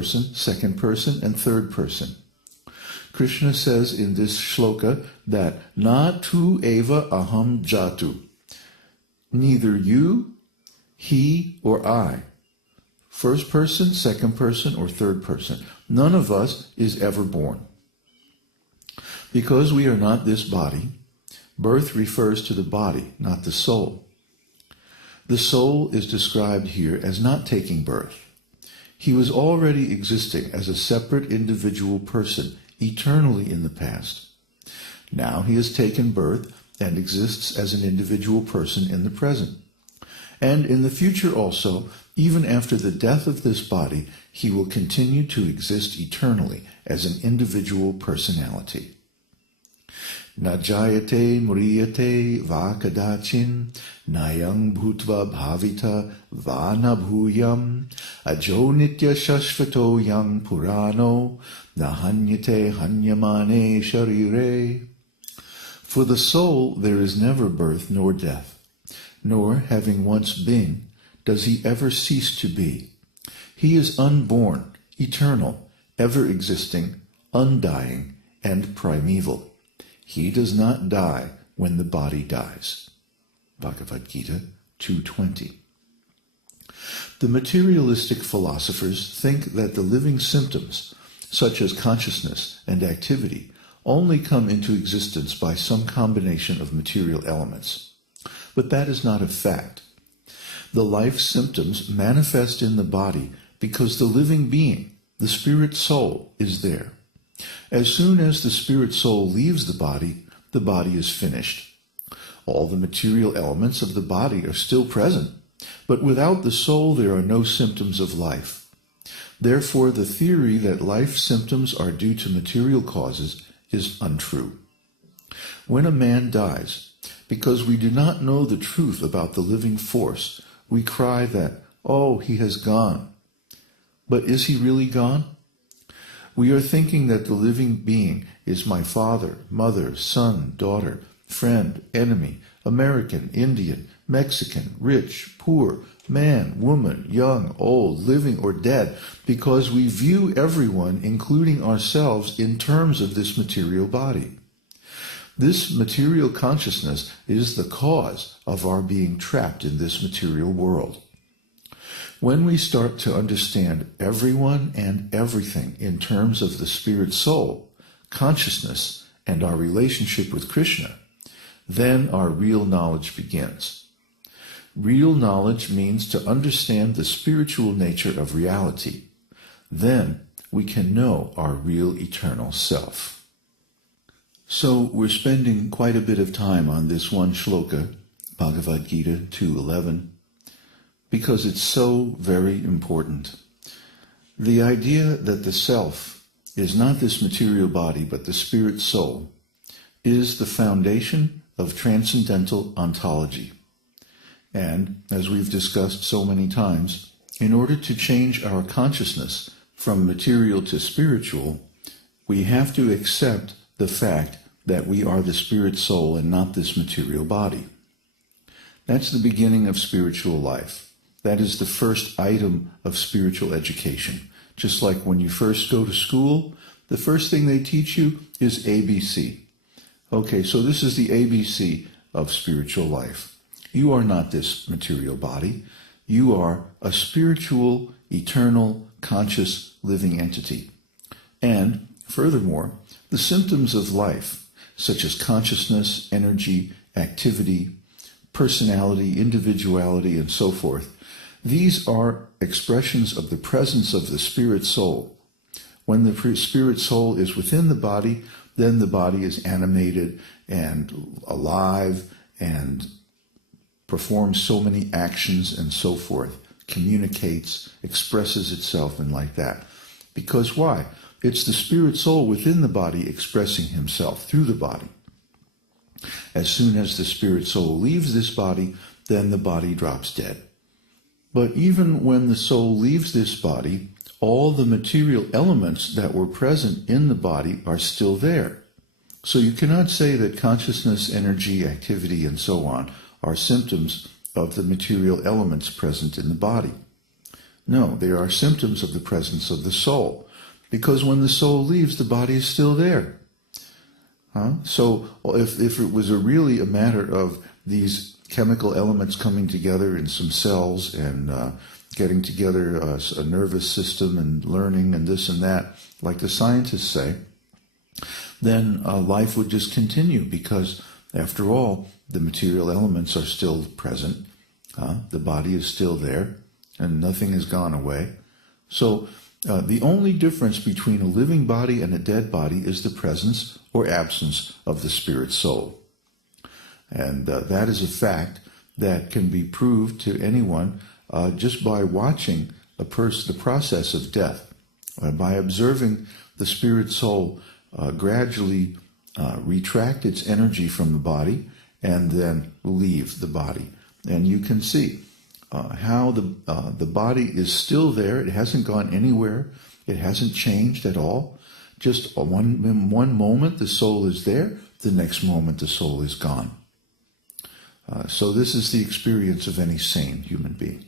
person, second person, and third person. Krishna says in this shloka that na tu evaham jatu, neither you, he, or I, first person, second person, or third person, none of us is ever born. Because we are not this body, birth refers to the body, not the soul. The soul is described here as not taking birth. He was already existing as a separate individual person, eternally in the past. Now he has taken birth and exists as an individual person in the present. And in the future also, even after the death of this body, he will continue to exist eternally as an individual personality. Na jayate mriyate va kadachin, nayang bhutva bhavita va na bhuyam, ajo nitya shashvato yang purano, na hanyate hanyamane sharire. For the soul there is never birth nor death, nor, having once been, does he ever cease to be. He is unborn, eternal, ever-existing, undying, and primeval. He does not die when the body dies. Bhagavad-gītā 2:20. The materialistic philosophers think that the living symptoms, such as consciousness and activity, only come into existence by some combination of material elements. But that is not a fact. The life symptoms manifest in the body because the living being, the spirit soul, is there. As soon as the spirit soul leaves the body is finished. All the material elements of the body are still present, but without the soul there are no symptoms of life. Therefore, the theory that life symptoms are due to material causes is untrue. When a man dies, because we do not know the truth about the living force, we cry that, oh, he has gone. But is he really gone? We are thinking that the living being is my father, mother, son, daughter, friend, enemy, American, Indian, Mexican, rich, poor, man, woman, young, old, living, or dead, because we view everyone, including ourselves, in terms of this material body. This material consciousness is the cause of our being trapped in this material world. When we start to understand everyone and everything in terms of the spirit soul, consciousness, and our relationship with Krishna, then our real knowledge begins. Real knowledge means to understand the spiritual nature of reality. Then we can know our real eternal self. So we're spending quite a bit of time on this one shloka, Bhagavad-gītā 2:11, because it's so very important. The idea that the self is not this material body but the spirit soul is the foundation of transcendental ontology. And, as we've discussed so many times, in order to change our consciousness from material to spiritual, we have to accept the fact that we are the spirit soul and not this material body. That's the beginning of spiritual life. That is the first item of spiritual education. Just like when you first go to school, the first thing they teach you is ABC. Okay, so this is the ABC of spiritual life. You are not this material body. You are a spiritual, eternal, conscious, living entity. And, furthermore, the symptoms of life, such as consciousness, energy, activity, personality, individuality, and so forth, these are expressions of the presence of the spirit soul. When the spirit soul is within the body, then the body is animated and alive and performs so many actions and so forth, communicates, expresses itself, and like that. Because why? It's the spirit soul within the body expressing himself through the body. As soon as the spirit soul leaves this body, then the body drops dead. But even when the soul leaves this body, all the material elements that were present in the body are still there. So you cannot say that consciousness, energy, activity, and so on are symptoms of the material elements present in the body. No, they are symptoms of the presence of the soul. Because when the soul leaves, the body is still there. So if it was really a matter of these chemical elements coming together in some cells and getting together a nervous system and learning and this and that, like the scientists say, then life would just continue because, after all, the material elements are still present. The body is still there and nothing has gone away. So the only difference between a living body and a dead body is the presence or absence of the spirit soul. And that is a fact that can be proved to anyone just by watching the process of death, by observing the spirit soul gradually retract its energy from the body and then leave the body. And you can see how the body is still there. It hasn't gone anywhere. It hasn't changed at all. Just one moment the soul is there, the next moment the soul is gone. So this is the experience of any sane human being.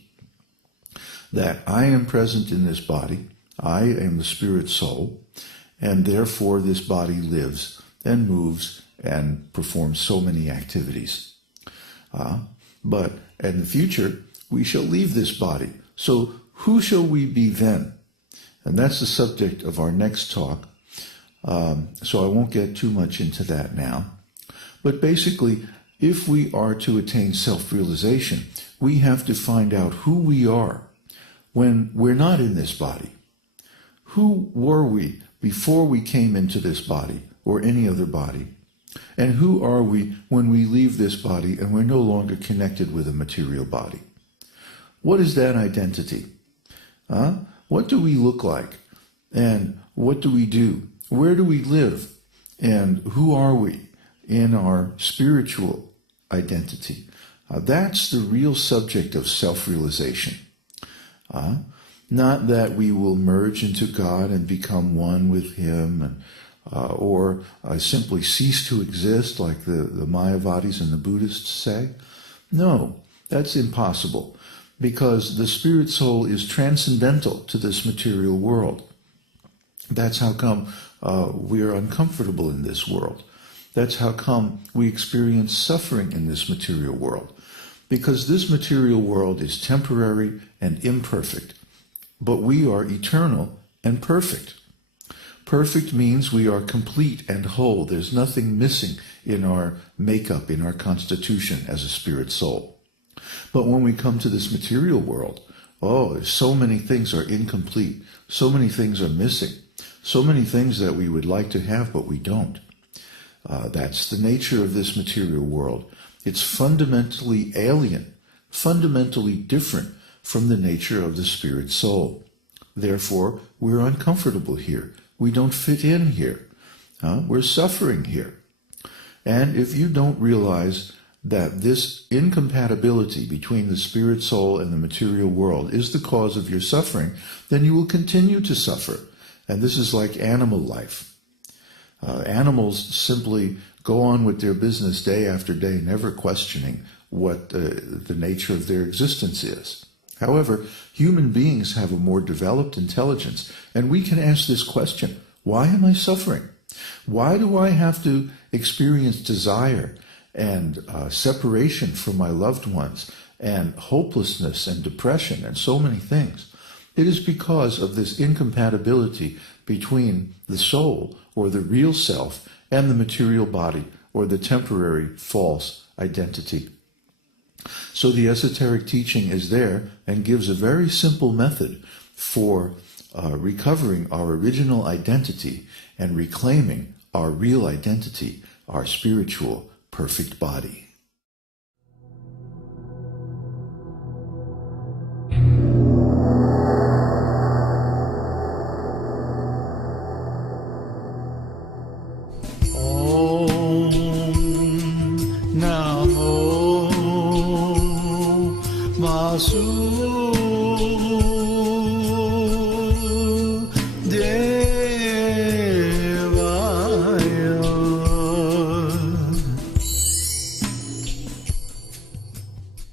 That I am present in this body, I am the spirit soul, and therefore this body lives and moves and performs so many activities. But in the future, we shall leave this body. So who shall we be then? And that's the subject of our next talk. So I won't get too much into that now. But basically, if we are to attain self-realization, we have to find out who we are when we're not in this body. Who were we before we came into this body or any other body? And who are we when we leave this body and we're no longer connected with a material body? What is that identity? What do we look like? And what do we do? Where do we live? And who are we in our spiritual identity? That's the real subject of self-realization. Not that we will merge into God and become one with Him, or simply cease to exist like the Mayavadis and the Buddhists say. No, that's impossible, because the spirit soul is transcendental to this material world. That's how come we are uncomfortable in this world. That's how come we experience suffering in this material world. Because this material world is temporary and imperfect, but we are eternal and perfect. Perfect means we are complete and whole. There's nothing missing in our makeup, in our constitution as a spirit soul. But when we come to this material world, so many things are incomplete. So many things are missing. So many things that we would like to have, but we don't. That's the nature of this material world. It's fundamentally alien, fundamentally different from the nature of the spirit soul. Therefore, we're uncomfortable here. We don't fit in here. We're suffering here. And if you don't realize that this incompatibility between the spirit soul and the material world is the cause of your suffering, then you will continue to suffer. And this is like animal life. Animals simply go on with their business day after day, never questioning what the nature of their existence is. However, human beings have a more developed intelligence, and we can ask this question: why am I suffering? Why do I have to experience desire and separation from my loved ones and hopelessness and depression and so many things? It is because of this incompatibility between the soul, or the real self, and the material body, or the temporary false identity. So the esoteric teaching is there and gives a very simple method for recovering our original identity and reclaiming our real identity, our spiritual perfect body.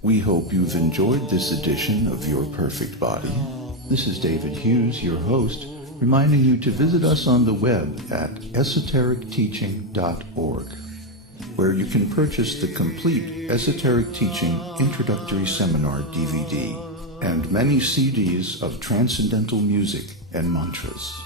We hope you've enjoyed this edition of Your Perfect Body. This is David Hughes, your host, reminding you to visit us on the web at esotericteaching.org, where you can purchase the complete Esoteric Teaching Introductory Seminar DVD and many CDs of transcendental music and mantras.